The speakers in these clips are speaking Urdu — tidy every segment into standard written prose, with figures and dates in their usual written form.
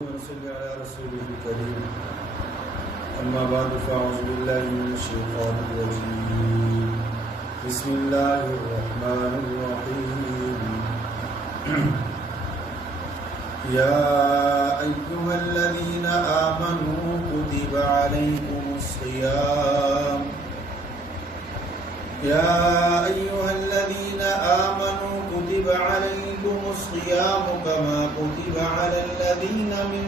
ونصلي على رسوله الكريم أما بعد فأعوذ بالله من الشيطان الرجيم بسم الله الرحمن الرحيم يا أيها الذين آمنوا كتب عليكم الصيام يا أيها الذين آمنوا كتب عليكم الصيام كما كتب على الذين من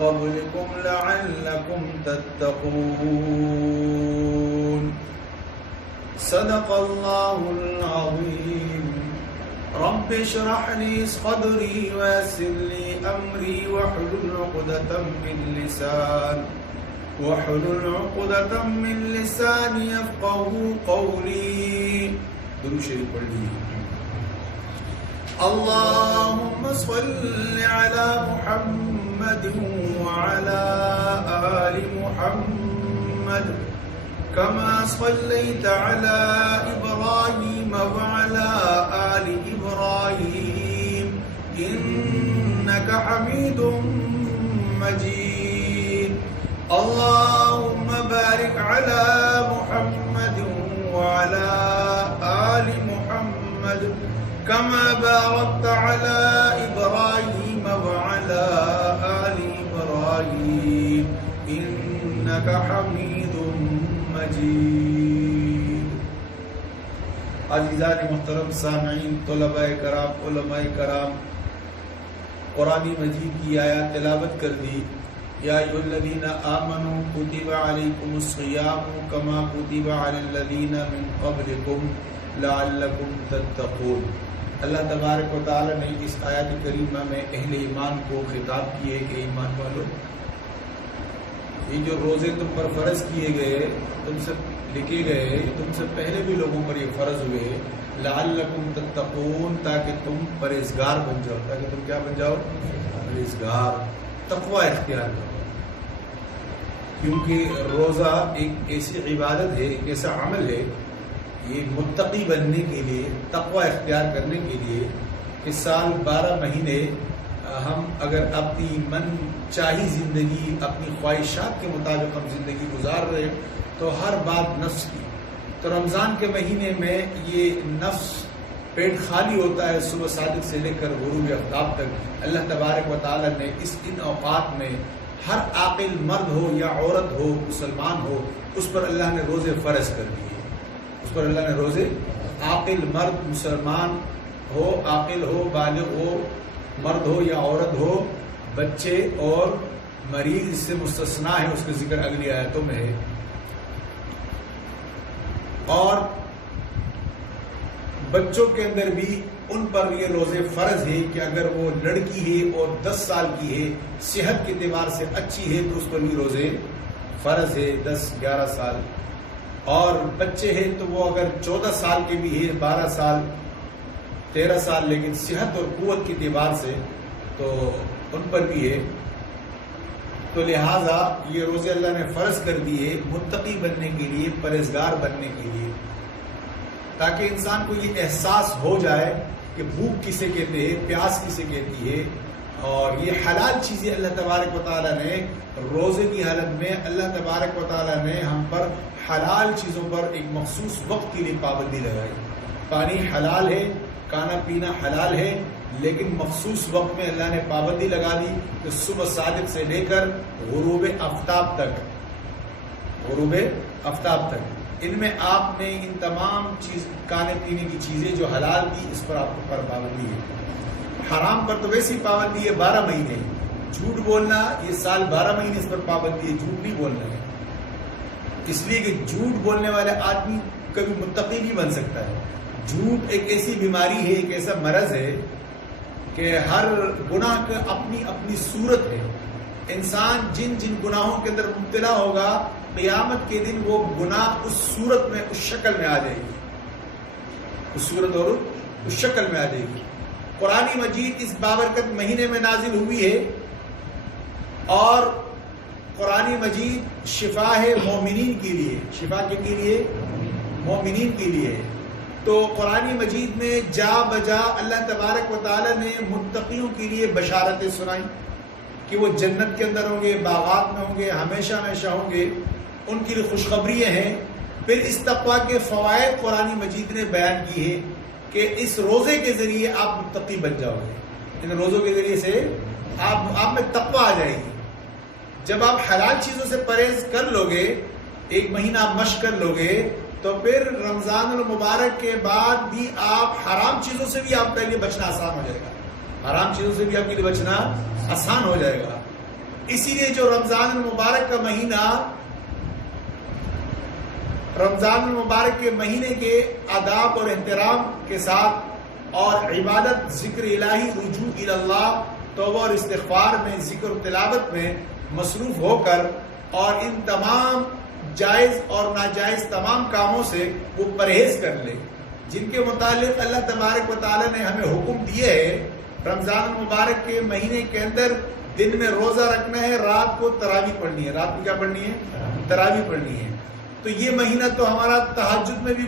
قبلكم لعلكم تتقون صدق الله العظيم رب اشرح لي صدري ويسر لي أمري واحلل عقدة من لساني يفقه قولي. درود شریف پڑھ لیجیے. اللهم صل على محمد وعلى آل محمد كما صليت على إبراهيم وعلى آل إبراهيم إنك حميد مجيد. اللهم بارك على محمد وعلى آل محمد كما باركت على إبراهيم وعلى آل إبراهيم إنك حميد مجيد. عزیزان محترم سامعین، طلباء کرام، علماء کرام، قرآن مجید کی آیات تلاوت کر دی. یا ایھا الذین آمنوا کتب علیکم الصیام کما کتب علی الذین من قبلکم لعلکم تتقون. اللہ تبارک و تعالی نے اس آیت کریمہ میں اہل ایمان کو خطاب کیے کہ ایمان والو، یہ جو روزے تم پر فرض کیے گئے، تم سے لکھے گئے، تم سے پہلے بھی لوگوں پر یہ فرض ہوئے، لعلکم تتقون، تاکہ تم پرہیزگار بن جاؤ. تاکہ تم کیا بن جاؤ؟ پرہیزگار، تقوی اختیار کرو. کیونکہ روزہ ایک ایسی عبادت ہے، ایک ایسا عمل ہے، یہ متقی بننے کے لیے، تقوی اختیار کرنے کے لیے کہ سال 12 مہینے ہم اگر اپنی من چاہی زندگی، اپنی خواہشات کے مطابق ہم زندگی گزار رہے تو ہر بات نفس کی. تو رمضان کے مہینے میں یہ نفس پیٹ خالی ہوتا ہے صبح صادق سے لے کر غروب آفتاب تک. اللہ تبارک و تعالی نے ان اوقات میں ہر عاقل مرد ہو یا عورت ہو، مسلمان ہو، اس پر اللہ نے روزے فرض کر دیے. اس پر اللہ نے روزے، عاقل مرد مسلمان ہو، عاقل ہو، بالغ ہو، مرد ہو یا عورت ہو، بچے اور مریض اس سے مستثنیٰ ہے، اس کا ذکر اگلی آیتوں میں ہے. اور بچوں کے اندر بھی ان پر یہ روزے فرض ہے کہ اگر وہ لڑکی ہے اور 10 سال کی ہے، صحت کے اعتبار سے اچھی ہے تو اس پر بھی روزے فرض ہے، 10-11 سال. اور بچے ہیں تو وہ اگر 14 سال کے بھی ہے، 12 سال، 13 سال، لیکن صحت اور قوت کے اعتبار سے تو ان پر بھی ہے. تو لہٰذا یہ روزے اللہ نے فرض کر دیے متقی بننے کے لیے، پرہیزگار بننے کے لیے، تاکہ انسان کو یہ احساس ہو جائے کہ بھوک کسے کہتے ہیں، پیاس کسے کہتی ہے. اور یہ حلال چیزیں اللہ تبارک و تعالیٰ نے روزے کی حالت میں، اللہ تبارک و تعالیٰ نے ہم پر حلال چیزوں پر ایک مخصوص وقت کے لیے پابندی لگائی. پانی حلال ہے، کھانا پینا حلال ہے، لیکن مخصوص وقت میں اللہ نے پابندی لگا دی کہ صبح صادق سے لے کر غروب آفتاب تک، ان میں آپ نے ان تمام کھانے پینے کی چیزیں جو حلال تھی اس پر آپ پر پابندی ہے. حرام پر تو ویسی پابندی ہے 12 مہینے. جھوٹ بولنا، یہ سال 12 مہینے اس پر پابندی ہے، جھوٹ نہیں بولنا ہے. اس لیے کہ جھوٹ بولنے والے آدمی کبھی متقی نہیں بن سکتا ہے. جھوٹ ایک ایسی بیماری ہے، ایک ایسا مرض ہے کہ ہر گناہ کا اپنی اپنی صورت ہے. انسان جن گناہوں کے اندر مبتلا ہوگا، قیامت کے دن وہ گناہ اس صورت میں، اس شکل میں آ جائے گی، اس صورت اور اس شکل میں آ جائے گی. قرآن مجید اس بابرکت مہینے میں نازل ہوئی ہے، اور قرآن مجید شفا ہے مومنین کے لیے. شفا کے لیے؟ مومنین کے لیے. تو قرآن مجید میں جا بجا اللہ تبارک و تعالی نے متقیوں کے لیے بشارتیں سنائی کہ وہ جنت کے اندر ہوں گے، باغات میں ہوں گے، ہمیشہ ہمیشہ ہوں گے، ان کے لیے خوشخبریاں ہیں۔ پھر اس تقویٰ کے فوائد قرآن مجید نے بیان کی ہے کہ اس روزے کے ذریعے آپ متقی بن جاؤ گے، ان روزوں کے ذریعے سے آپ میں تقویٰ آ جائے گی۔ جب آپ حلال چیزوں سے پرہیز کر لو گے، ایک مہینہ آپ مشق کر لو گے، تو پھر رمضان المبارک کے بعد بھی آپ حرام چیزوں سے بھی آپ کے لیے بچنا آسان ہو جائے گا، حرام چیزوں سے بھی آپ کے لیے بچنا آسان ہو جائے گا۔ اسی لیے جو رمضان المبارک کا مہینہ، رمضان المبارک کے مہینے کے آداب اور احترام کے ساتھ اور عبادت، ذکر الہی، رجوع الی اللہ، توبہ اور استغفار میں، ذکر و تلاوت میں مصروف ہو کر اور ان تمام جائز اور ناجائز تمام کاموں سے وہ پرہیز کر لے جن کے متعلق اللہ تبارک و تعالی نے ہمیں حکم دیے ہے۔ رمضان المبارک کے مہینے کے اندر دن میں روزہ رکھنا ہے، رات کو تراویح پڑھنی ہے۔ رات کو کیا پڑھنی ہے؟ تراویح پڑھنی ہے۔ تو یہ مہینہ تو ہمارا تہجد میں بھی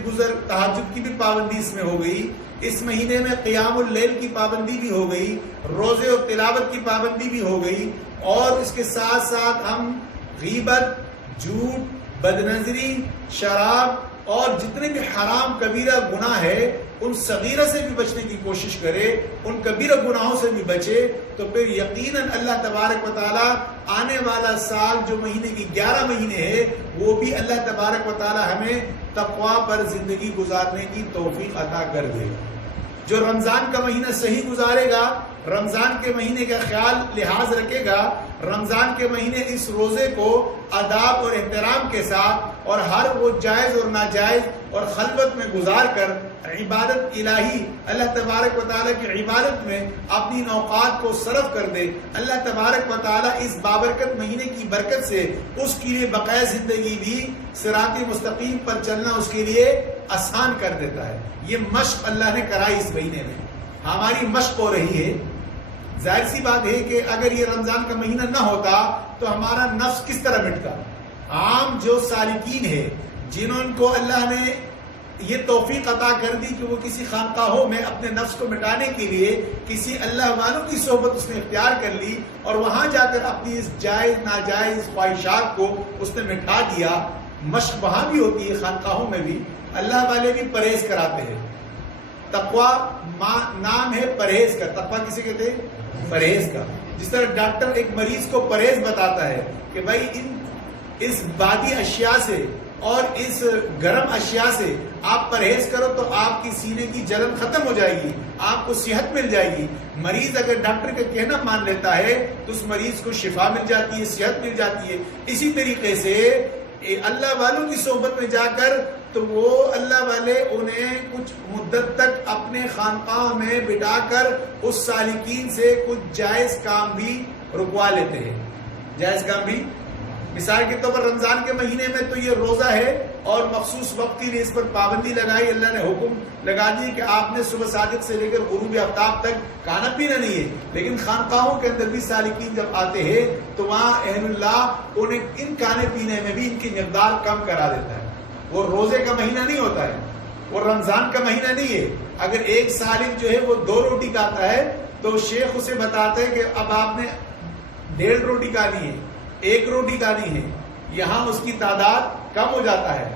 تہجد کی بھی پابندی اس میں ہو گئی، اس مہینے میں قیام اللیل کی پابندی بھی ہو گئی، روزے اور تلاوت کی پابندی بھی ہو گئی، اور اس کے ساتھ ساتھ ہم غیبت، جھوٹ، بدنظری، شراب اور جتنے بھی حرام کبیرہ گناہ ہے ان صغیرہ سے بھی بچنے کی کوشش کرے، ان کبیرہ گناہوں سے بھی بچے، تو پھر یقیناً اللہ تبارک و تعالی آنے والا سال جو مہینے کی 11 مہینے ہے وہ بھی اللہ تبارک و تعالی ہمیں تقویٰ پر زندگی گزارنے کی توفیق عطا کر دے گا۔ جو رمضان کا مہینہ صحیح گزارے گا، رمضان کے مہینے کا خیال لحاظ رکھے گا، رمضان کے مہینے اس روزے کو آداب اور احترام کے ساتھ اور ہر وہ جائز اور ناجائز اور خلوت میں گزار کر عبادت الہی، اللہ تبارک و تعالیٰ کی عبادت میں اپنی اوقات کو صرف کر دے، اللہ تبارک و تعالیٰ اس بابرکت مہینے کی برکت سے اس کے لیے بقائے زندگی بھی صراط مستقیم پر چلنا اس کے لیے آسان کر دیتا ہے۔ یہ مشق اللہ نے کرائی اس مہینے میں، ہماری مشق ہو رہی ہے۔ ظاہر سی بات ہے کہ اگر یہ رمضان کا مہینہ نہ ہوتا تو ہمارا نفس کس طرح مٹتا؟ عام جو سالکین ہے جنہوں کو اللہ نے یہ توفیق عطا کر دی کہ وہ کسی خانقاہوں میں اپنے نفس کو مٹانے کے لیے کسی اللہ والوں کی صحبت اس نے اختیار کر لی اور وہاں جا کر اپنی اس جائز ناجائز خواہشات کو اس نے مٹا دیا۔ مشق وہاں بھی ہوتی ہے، خانقاہوں میں بھی اللہ والے بھی پرہیز کراتے ہیں۔ تقویٰ نام ہے پرہیز کا، تقویٰ کسے کہتے ہیں؟ پرہیز کا۔ جس طرح ڈاکٹر ایک مریض کو پرہیز بتاتا ہے کہ بھائی اس بادی اشیاء سے اور اس گرم اشیاء سے آپ پرہیز کرو تو آپ کی سینے کی جلن ختم ہو جائے گی، آپ کو صحت مل جائے گی۔ مریض اگر ڈاکٹر کا کہنا مان لیتا ہے تو اس مریض کو شفا مل جاتی ہے، صحت مل جاتی ہے۔ اسی طریقے سے اللہ والوں کی صحبت میں جا کر تو وہ اللہ والے انہیں کچھ مدت تک اپنے خانقاہ میں بٹھا کر اس سالکین سے کچھ جائز کام بھی رکوا لیتے ہیں۔ جائز کام بھی، مثال کے طور پر رمضان کے مہینے میں تو یہ روزہ ہے اور مخصوص وقت کے لیے اس پر پابندی لگائی، اللہ نے حکم لگا دی کہ آپ نے صبح صادق سے لے کر غروب آفتاب تک کھانا پینا نہیں ہے۔ لیکن خانقاہوں کے اندر بھی سالکین جب آتے ہیں تو وہاں اہل اللہ انہیں ان کھانے پینے میں بھی ان کی مقدار کم کرا دیتا ہے۔ وہ روزے کا مہینہ نہیں ہوتا ہے، وہ رمضان کا مہینہ نہیں ہے۔ اگر ایک سالک جو ہے وہ 2 روٹی کھاتا ہے تو شیخ اسے بتاتا ہے کہ اب آپ نے 1.5 روٹی کھانی ہے، 1 روٹی کھانی ہے، یہاں اس کی تعداد کم ہو جاتا ہے۔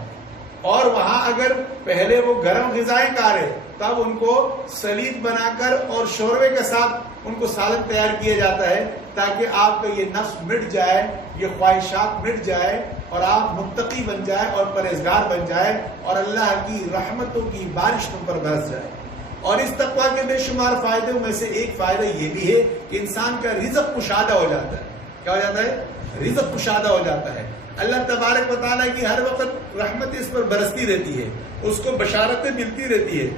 اور وہاں اگر پہلے وہ گرم غذائیں کھا رہے تب ان کو سلیط بنا کر اور شوربے کے ساتھ ان کو سالن تیار کیا جاتا ہے تاکہ آپ کا یہ نفس مٹ جائے، یہ خواہشات مٹ جائے اور آپ متقی بن جائے اور پرہیزگار بن جائے اور اللہ کی رحمتوں کی بارش تم پر برس جائے۔ اور اس تقویٰ کے بے شمار فائدوں میں سے ایک فائدہ یہ بھی ہے کہ انسان کا رزق کشادہ ہو جاتا ہے۔ کیا ہو جاتا ہے؟ رزق کشادہ ہو جاتا ہے۔ اللہ تبارک و تعالیٰ کی ہر وقت رحمت اس پر برستی رہتی ہے، اس کو بشارتیں ملتی رہتی ہے،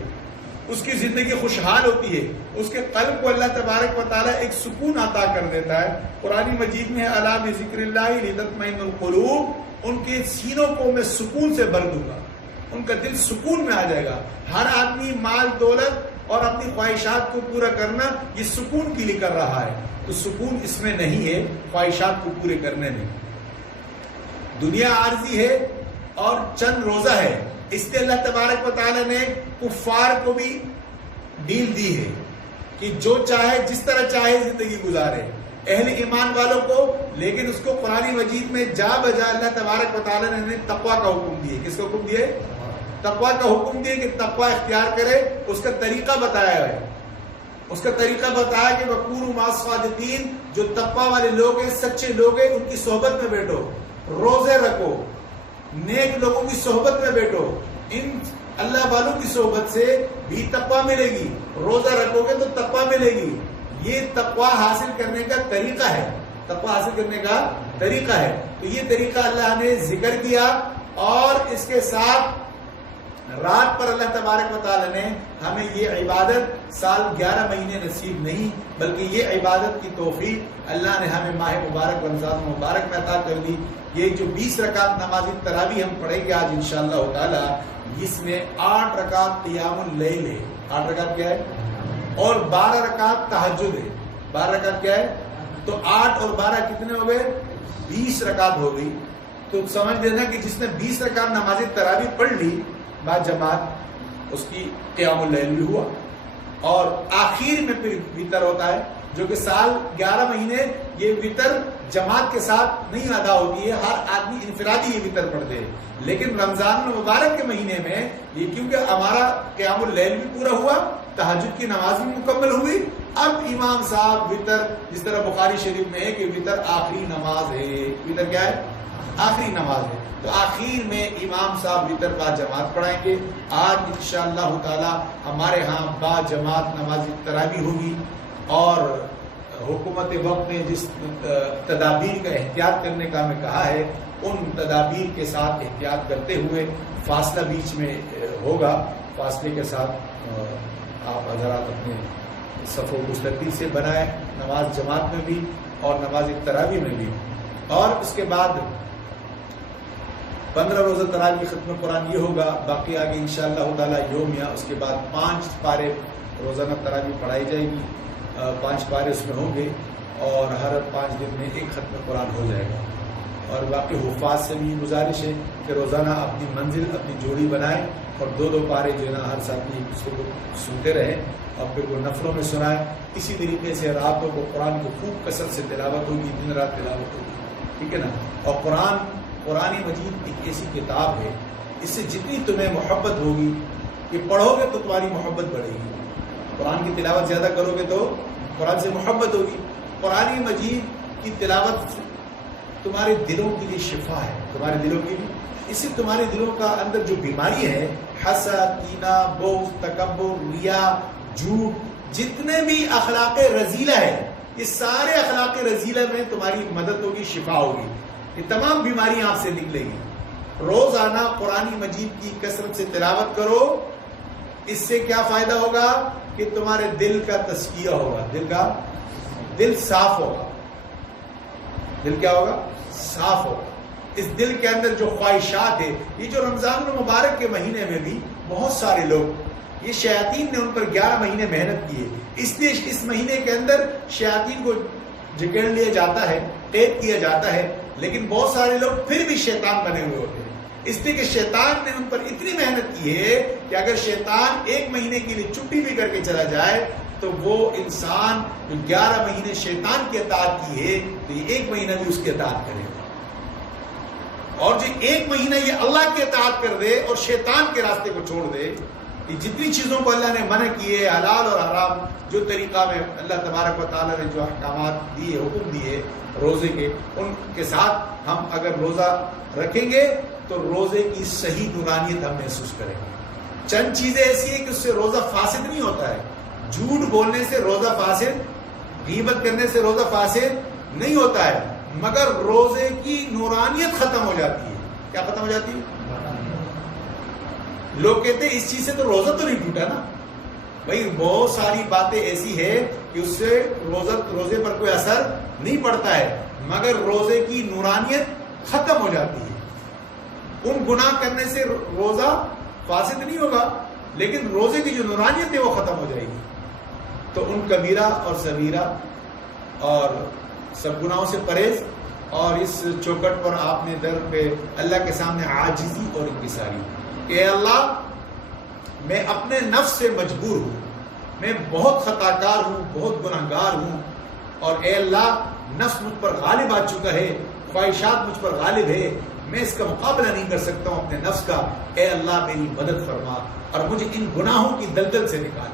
اس کی زندگی خوشحال ہوتی ہے، اس کے قلب کو اللہ تبارک و تعالیٰ ایک سکون عطا کر دیتا ہے۔ قرآن مجید میں الا بذکر اللہ لتطمئن القلوب، ان کے سینوں کو میں سکون سے بھر دوں گا، ان کا دل سکون میں آ جائے گا۔ ہر آدمی مال دولت اور اپنی خواہشات کو پورا کرنا یہ سکون کے لیے کر رہا ہے، تو سکون اس میں نہیں ہے خواہشات کو پورے کرنے میں۔ دنیا عارضی ہے اور چند روزہ ہے، اس لیے اللہ تبارک و تعالیٰ نے کفار کو بھی ڈیل دی ہے کہ جو چاہے جس طرح چاہے زندگی گزارے اہل ایمان والوں کو، لیکن اس کو قرآن مجید میں جا بجا اللہ تبارک و تعالیٰ نے تقویٰ کا حکم دیے. کس کا حکم دیے؟ تقویٰ کا حکم دیے کہ تقویٰ اختیار کرے. اس کا طریقہ بتایا ہے، اس کا طریقہ بتایا کہ وَكُونُوا مَعَ الصَّادِقِينَ، جو تقویٰ والے لوگ ہیں، سچے لوگ ہیں، ان کی صحبت میں بیٹھو، روزے رکھو، نیک لوگوں کی صحبت میں بیٹھو. ان اللہ والوں کی صحبت سے بھی تقویٰ ملے گی. روزہ رکھو گے تو تقویٰ ملے گی. یہ تقویٰ حاصل کرنے کا طریقہ ہے، تقویٰ حاصل کرنے کا طریقہ ہے. تو یہ طریقہ اللہ نے ذکر کیا، اور اس کے ساتھ رات پر اللہ تبارک و تعالیٰ نے ہمیں یہ عبادت سال 11 مہینے نصیب نہیں، بلکہ یہ عبادت کی توفیق اللہ نے ہمیں ماہ مبارک رمضان مبارک میں عطا کر دی. یہ جو 20 رکعت نماز تراویح ہم پڑھیں گے آج انشاءاللہ تعالیٰ، اس میں 8 رکعت قیام اللیل ہے. 8 رکعت کیا ہے؟ اور 12 رکعت تہجد ہے. 12 رکعت کیا ہے؟ تو 8 اور 12 کتنے ہو گئے؟ 20 رکعت ہو گئی. تو سمجھ لینا کہ جس نے 20 رکعت نماز تراویح پڑھ لی با جماعت، اس کی قیام اللیل بھی ہوا. اور آخر میں پھر وتر ہوتا ہے، جو کہ سال 11 مہینے یہ وتر جماعت کے ساتھ نہیں ادا ہوتی ہے، ہر آدمی انفرادی یہ وتر پڑھتے ہیں. لیکن رمضان المبارک کے مہینے میں یہ کیونکہ ہمارا قیام اللیل بھی پورا ہوا، تہجد کی نماز بھی مکمل ہوئی، اب امام صاحب وتر، جس طرح بخاری شریف میں ہے کہ وتر آخری نماز ہے. وتر کیا ہے؟ آخری نماز ہے. تو آخر میں امام صاحب وتر با جماعت پڑھائیں گے. آج انشاءاللہ تعالی ہمارے ہاں با جماعت نماز تراویح ہوگی. اور حکومت وقت نے جس تدابیر کا احتیاط کرنے کا ہمیں کہا ہے، ان تدابیر کے ساتھ احتیاط کرتے ہوئے فاصلہ بیچ میں ہوگا. فاصلے کے ساتھ آپ حضرات اپنے صفوں کو ترتیب سے بنائیں، نماز جماعت میں بھی اور نماز تراویح میں بھی. اور اس کے بعد 15 روزہ تراویح کی ختم قرآن یہ ہوگا. باقی آگے انشاءاللہ تعالی یومیہ اس کے بعد 5 پارے روزانہ تراویح پڑھائی جائے گی. 5 پارے اس میں ہوں گے، اور ہر 5 دن میں ایک ختم قرآن ہو جائے گا. اور باقی حفاظ سے بھی گزارش ہے کہ روزانہ اپنی منزل، اپنی جوڑی بنائیں، اور 2 پارے جو ہے نا ہر ساتھی اس کو سنتے رہیں، اور پھر وہ نفلوں میں سنائیں. اسی طریقے سے راتوں کو قرآن کی خوب کثرت سے تلاوت ہوگی، دن رات تلاوت ہوگی. ٹھیک ہے نا؟ اور قرآن مجید ایک ایسی کتاب ہے، اس سے جتنی تمہیں محبت ہوگی، کہ پڑھو گے تو تمہاری محبت بڑھے گی. قرآن کی تلاوت زیادہ کرو گے تو قرآن سے محبت ہوگی. قرآن مجید کی تلاوت تمہارے دلوں کے لیے شفا ہے، تمہارے دلوں کے لیے. اس سے تمہارے دلوں کا اندر جو بیماری ہے، حسد، کینہ، بغض، تکبر، ریا، جھوٹ، جتنے بھی اخلاق رذیلہ ہے، یہ سارے اخلاق رذیلہ میں تمہاری مدد ہوگی، شفا ہوگی. یہ تمام بیماریاں آپ سے نکلے گی. روزانہ قرآن مجید کی کثرت سے تلاوت کرو. اس سے کیا فائدہ ہوگا؟ کہ تمہارے دل کا تزکیہ ہوگا، دل صاف ہوگا. دل کیا ہوگا؟ صاف ہوگا. اس دل کے اندر جو خواہشات ہے، یہ جو رمضان المبارک کے مہینے میں بھی بہت سارے لوگ، یہ شیاطین نے ان پر 11 مہینے محنت کی ہے. اس لیے اس مہینے کے اندر شیاطین کو جکڑ لیا جاتا ہے، قید کیا جاتا ہے. لیکن بہت سارے لوگ پھر بھی شیطان بنے ہوئے ہوتے ہیں، اس لیے کہ شیطان نے ان پر اتنی محنت کی ہے کہ اگر شیطان 1 مہینے کے لیے چھٹی بھی کر کے چلا جائے تو وہ انسان جو 11 مہینے شیطان کی اطاعت کی ہے، تو یہ 1 مہینہ بھی اس کی اطاعت کرے گا. اور جو 1 مہینہ یہ اللہ کی اطاعت کر دے اور شیطان کے راستے کو چھوڑ دے، یہ جتنی چیزوں کو اللہ نے منع کیے، حلال اور حرام، جو طریقہ میں اللہ تبارک و تعالیٰ نے جو احکامات دیے، حکم دیے روزے کے، ان کے ساتھ ہم اگر روزہ رکھیں گے تو روزے کی صحیح نورانیت ہم محسوس کریں گے. چند چیزیں ایسی ہیں کہ اس سے روزہ فاسد نہیں ہوتا ہے. جھوٹ بولنے سے روزہ فاسد، غیبت کرنے سے روزہ فاسد نہیں ہوتا ہے، مگر روزے کی نورانیت ختم ہو جاتی ہے. کیا ختم ہو جاتی ہے؟ لوگ کہتے ہیں اس چیز سے تو روزہ تو نہیں ٹوٹا نا. بھائی بہت ساری باتیں ایسی ہے کہ اس سے روزے پر کوئی اثر نہیں پڑتا ہے، مگر روزے کی نورانیت ختم ہو جاتی ہے. ان گناہ کرنے سے روزہ فاسد نہیں ہوگا، لیکن روزے کی جو نورانیت ہے وہ ختم ہو جائے گی. تو ان کبیرہ اور صغیرہ اور سب گناہوں سے پرہیز، اور اس چوکٹ پر آپ نے در پہ اللہ کے سامنے عاجزی اور انکساری. کہ اے اللہ میں اپنے نفس سے مجبور ہوں، میں بہت خطا کار ہوں، بہت گناہ گار ہوں، اور اے اللہ نفس مجھ پر غالب آ چکا ہے، خواہشات مجھ پر غالب ہے، میں اس کا مقابلہ نہیں کر سکتا ہوں اپنے نفس کا، اے اللہ میری مدد فرما اور مجھے ان گناہوں کی دلدل سے نکال۔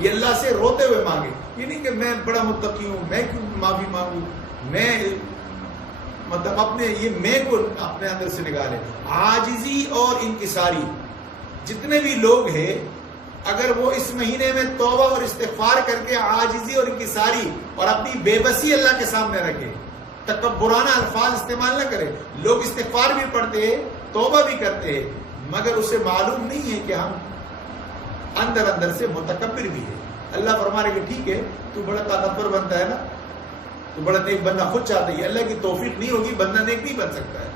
یہ اللہ سے روتے ہوئے مانگے، یہ نہیں کہ میں بڑا متقی ہوں، میں کیوں معافی مانگوں، میں مطلب اپنے یہ میں کو اپنے اندر سے نکالے۔ عاجزی اور انکساری، جتنے بھی لوگ ہیں اگر وہ اس مہینے میں توبہ اور استغفار کر کے عاجزی اور انکساری اور اپنی بے بسی اللہ کے سامنے رکھے، تکبرانہ الفاظ استعمال نہ کرے۔ لوگ استغفار بھی پڑھتے ہیں، توبہ بھی کرتے ہیں، مگر اسے معلوم نہیں ہے کہ ہم اندر اندر سے متکبر بھی ہے۔ اللہ فرما رہے کہ ٹھیک ہے تو بڑا طاقتور بنتا ہے نا، تو بڑا نیک بننا خود چاہتا ہے، اللہ کی توفیق نہیں ہوگی بندہ نیک نہیں بن سکتا ہے۔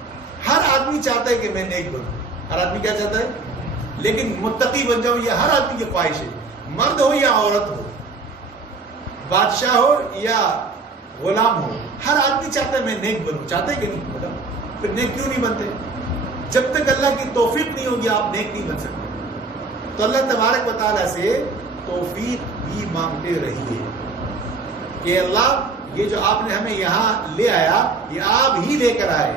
ہر آدمی چاہتا ہے کہ میں نیک بنوں، ہر آدمی کیا چاہتا ہے، لیکن متقی بن جاؤں یہ ہر آدمی کی خواہش ہے، مرد ہو یا عورت ہو، بادشاہ ہو یا غلام ہو، ہر آدمی چاہتا ہے میں نیک بنوں، چاہتا ہے کہ نہیں؟ بتا پھر نیک کیوں نہیں بنتے؟ جب تک اللہ کی توفیق نہیں ہوگی آپ نیک نہیں بن سکتے۔ تو اللہ تبارک و تعالیٰ سے توفیق بھی مانگتے رہیے کہ اللہ یہ جو آپ نے ہمیں یہاں لے آیا یہ آپ ہی لے کر آئے،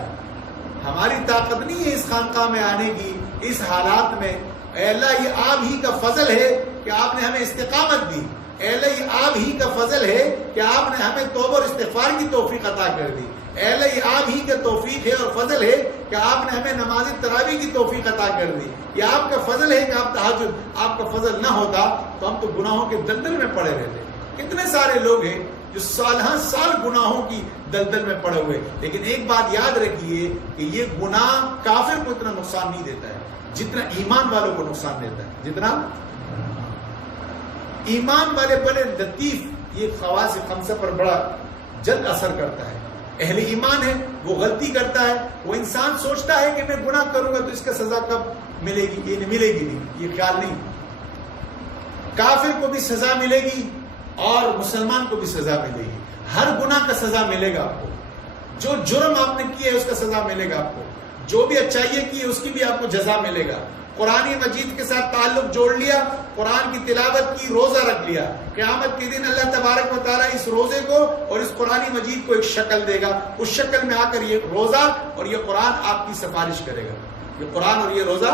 ہماری طاقت نہیں ہے اس خانقاہ میں آنے کی، اس حالات میں۔ اے اللہ یہ آپ ہی کا فضل ہے کہ آپ نے ہمیں استقامت دی، اے اللہ یہ آپ ہی کا فضل ہے کہ آپ نے ہمیں توبہ اور استغفار کی توفیق عطا کر دی، اے اللہ یہ آپ ہی کا توفیق ہے اور فضل ہے کہ آپ نے ہمیں نماز تراویح کی توفیق عطا کر دی، یہ آپ کا فضل ہے کہ آپ تہجد، آپ کا فضل نہ ہوتا تو ہم تو گناہوں کے دلدل میں پڑے رہتے۔ کتنے سارے لوگ ہیں جو سالہ سال گناہوں کی دلدل میں پڑے ہوئے، لیکن ایک بات یاد رکھیے کہ یہ گناہ کافر کو اتنا نقصان نہیں دیتا ہے جتنا ایمان والوں کو نقصان دیتا ہے، جتنا ایمان والے بڑے لطیف، یہ خواص خمسہ پر بڑا جلد اثر کرتا ہے۔ اہل ایمان ہے وہ غلطی کرتا ہے، وہ انسان سوچتا ہے کہ میں گناہ کروں گا تو اس کا سزا کب ملے گی، یہ ملے گی نہیں، یہ خیال نہیں۔ کافر کو بھی سزا ملے گی اور مسلمان کو بھی سزا ملے گی، ہر گناہ کا سزا ملے گا آپ کو، جو جرم آپ نے کیا ہے اس کا سزا ملے گا آپ کو، جو بھی اچھائی کی ہے اس کی بھی آپ کو جزا ملے گا۔ قرآن مجید کے ساتھ تعلق جوڑ لیا، قرآن کی تلاوت کی، روزہ رکھ لیا، قیامت کے دن اللہ تبارک و تعالیٰ اس روزے کو اور اس قرآن مجید کو ایک شکل دے گا، اس شکل میں آ کر یہ روزہ اور یہ قرآن آپ کی سفارش کرے گا۔ یہ قرآن اور یہ روزہ،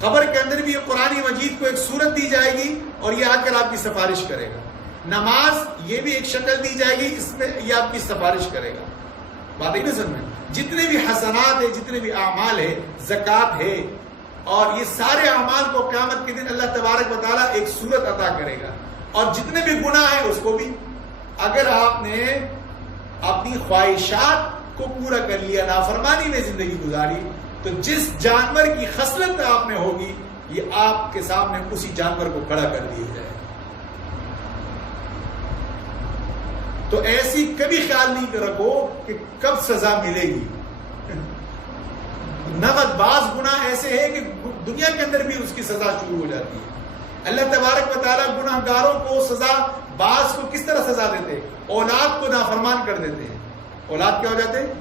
قبر کے اندر بھی یہ قرآن مجید کو ایک صورت دی جائے گی اور یہ آ کر آپ کی سفارش کرے گا۔ نماز یہ بھی ایک شکل دی جائے گی، اس میں یہ آپ کی سفارش کرے گا۔ بات نہیں سمجھ میں؟ جتنے بھی حسنات ہے، جتنے بھی اعمال ہے، زکوٰۃ ہے، اور یہ سارے اعمال کو قیامت کے دن اللہ تبارک و تعالیٰ ایک صورت عطا کرے گا، اور جتنے بھی گناہ ہیں اس کو بھی۔ اگر آپ نے اپنی خواہشات کو پورا کر لیا، نافرمانی میں زندگی گزاری، تو جس جانور کی خصلت آپ میں ہوگی یہ آپ کے سامنے اسی جانور کو کھڑا کر دیا جائے۔ تو ایسی کبھی خیال نہیں رکھو کہ کب سزا ملے گی۔ نقد بعض گناہ ایسے ہیں کہ دنیا کے اندر بھی اس کی سزا شروع ہو جاتی ہے۔ اللہ تبارک و تعالیٰ گناہ گاروں کو سزا، بعض کو کس طرح سزا دیتے؟ اولاد کو نافرمان کر دیتے ہیں۔ اولاد کیا ہو جاتے ہیں؟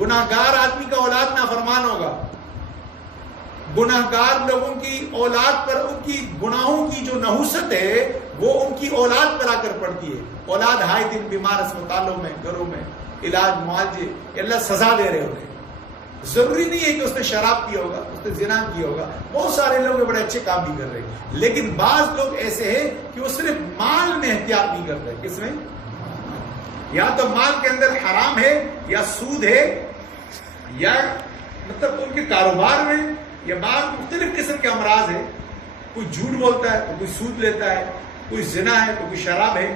گناہ گار آدمی کا اولاد نافرمان ہوگا، گناہ گار لوگوں کی اولاد پر ان کی گناہوں کی جو نحوست ہے وہ ان کی اولاد پر آ کر پڑتی ہے۔ اولاد ہائے دن بیمار اسپتالوں میں، گھروں میں علاج معالجے، اللہ سزا دے رہے ہوتے ہیں۔ ضروری نہیں ہے کہ اس نے شراب پیا ہوگا، اس نے زنا کیا ہوگا، بہت سارے لوگ بڑے اچھے کام بھی کر رہے ہیں، لیکن بعض لوگ ایسے ہیں کہ وہ صرف مال میں احتیاط نہیں کرتے۔ کس میں؟ یا تو مال کے اندر حرام ہے، یا سود ہے، یا مطلب ان کے کاروبار میں، یا بعض مختلف قسم کے امراض ہے۔ کوئی جھوٹ بولتا ہے تو کوئی سود لیتا ہے، کوئی زنا ہے تو کوئی شراب ہے،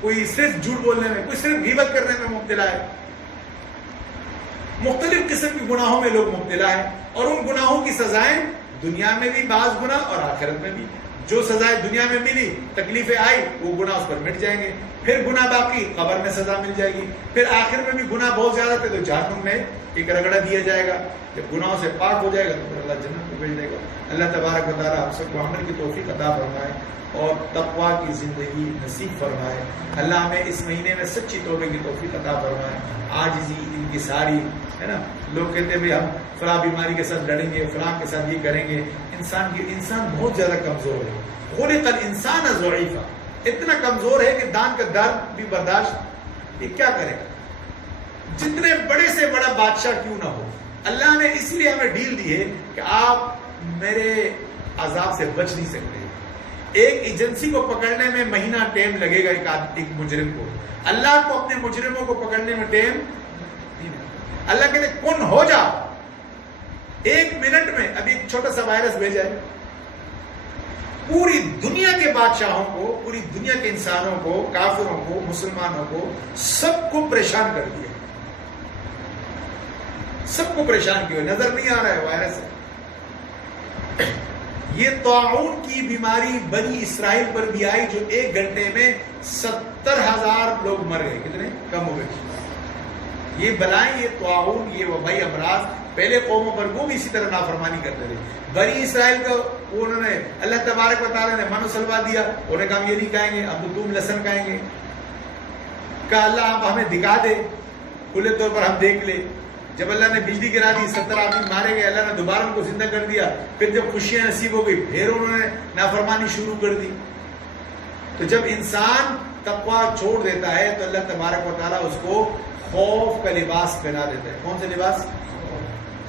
کوئی صرف جھوٹ بولنے میں، کوئی صرف غیبت کرنے میں مبتلا ہے۔ مختلف قسم کی گناہوں میں لوگ مبتلا ہیں، اور ان گناہوں کی سزائیں دنیا میں بھی بعض گناہ اور آخرت میں بھی۔ جو سزائے دنیا میں ملی، تکلیفیں آئی، وہ گناہ اس پر مٹ جائیں گے. پھر گناہ باقی، قبر میں سزا مل جائے گی. پھر آخر میں بھی گناہ بہت زیادہ تھے تو جہنم میں ایک رگڑا دیا جائے گا. جب گناہوں سے پاک ہو جائے گا تو پھر اللہ جنت میں بھیج دے گا. اللہ تبارک و تعالیٰ ہم سب کو عمل کی توفیق عطا فرمائے اور تقویٰ کی زندگی نصیب فرمائے. اللہ ہمیں اس مہینے میں سچی توبے کی توفیق عطا فرمائے. عاجزی ان کی ساری ہے نا. لوگ کہتے ہیں ہم فلاں بیماری کے ساتھ لڑیں گے، فلاں کے ساتھ یہ کریں گے. انسان بہت زیادہ کمزور ہے. خلق الانسان ضعیفا، اتنا کمزور ہے کہ دان کا درد بھی برداشت، یہ کیا کرے گا؟ جتنے بڑے سے بڑا بادشاہ کیوں نہ ہو، اللہ نے اس لیے ہمیں ڈیل دی ہے کہ آپ میرے عذاب سے بچ نہیں سکتے. ایک ایجنسی کو پکڑنے میں مہینہ ٹائم لگے گا ایک مجرم کو. اللہ کو اپنے مجرموں کو پکڑنے میں ٹائم نہیں. اللہ کہتے کن ہو جا، ایک منٹ میں. ابھی ایک چھوٹا سا وائرس بھیجا ہے، پوری دنیا کے بادشاہوں کو، پوری دنیا کے انسانوں کو، کافروں کو، مسلمانوں کو، سب کو پریشان کر دیا. سب کو پریشان کیا. نظر نہیں آ رہا ہے وائرس ہے. یہ طاعون کی بیماری بنی اسرائیل پر بھی آئی جو 1 گھنٹے میں 70,000 لوگ مر گئے. کتنے کم ہو گئے. یہ بلائیں، یہ طاعون، یہ وبائی امراض پہلے قوموں پر وہ بھی اسی طرح نافرمانی کرتے تھے. بنی اسرائیل کو انہوں نے اللہ تبارک و تعالیٰ نے من و سلوا دیا. انہوں نے کہا ہم یہ نہیں کھائیں گے، اب تو تم لہسن کھائیں گے. کہا اللہ آپ ہمیں دکھا دے، کھلے طور پر ہم دیکھ لیں. جب اللہ نے بجلی گرا دی، 70 آدمی مارے گئے، اللہ نے دوبارہ ان کو زندہ کر دیا. پھر جب خوشیاں نصیب ہو گئی پھر انہوں نے نافرمانی شروع کر دی. تو جب انسان تقویٰ چھوڑ دیتا ہے تو اللہ تبارک و تعالیٰ اس کو خوف کا لباس پہنا دیتا ہے. کون سا لباس؟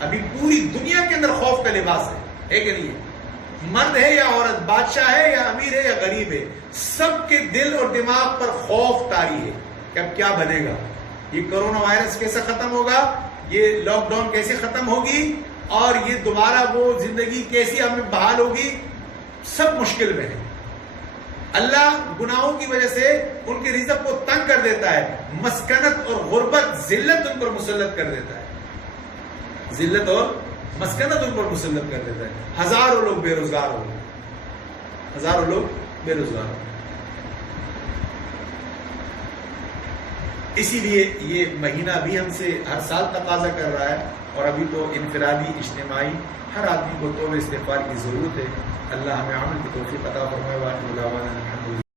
ابھی پوری دنیا کے اندر خوف کا لباس ہے کہ نہیں ہے؟ مرد ہے یا عورت، بادشاہ ہے یا امیر ہے یا غریب ہے، سب کے دل اور دماغ پر خوف طاری ہے کہ اب کیا بنے گا. یہ کرونا وائرس کیسے ختم ہوگا، یہ لاک ڈاؤن کیسے ختم ہوگی، اور یہ دوبارہ وہ زندگی کیسی ہمیں بحال ہوگی. سب مشکل میں ہے. اللہ گناہوں کی وجہ سے ان کے رزق کو تنگ کر دیتا ہے. مسکنت اور غربت، ذلت ان پر مسلط کر دیتا ہے. ذلت اور مسکنت ان پر مسلط کر دیتا ہے. ہزاروں لوگ بے روزگار ہو گئے، ہزاروں لوگ بے روزگار ہو گئے. اسی لیے یہ مہینہ بھی ہم سے ہر سال تقاضا کر رہا ہے، اور ابھی تو انفرادی اجتماعی ہر آدمی کو توبہ استغفار کی ضرورت ہے. اللہ ہمیں عمل کی توفیق عطا فرمائے.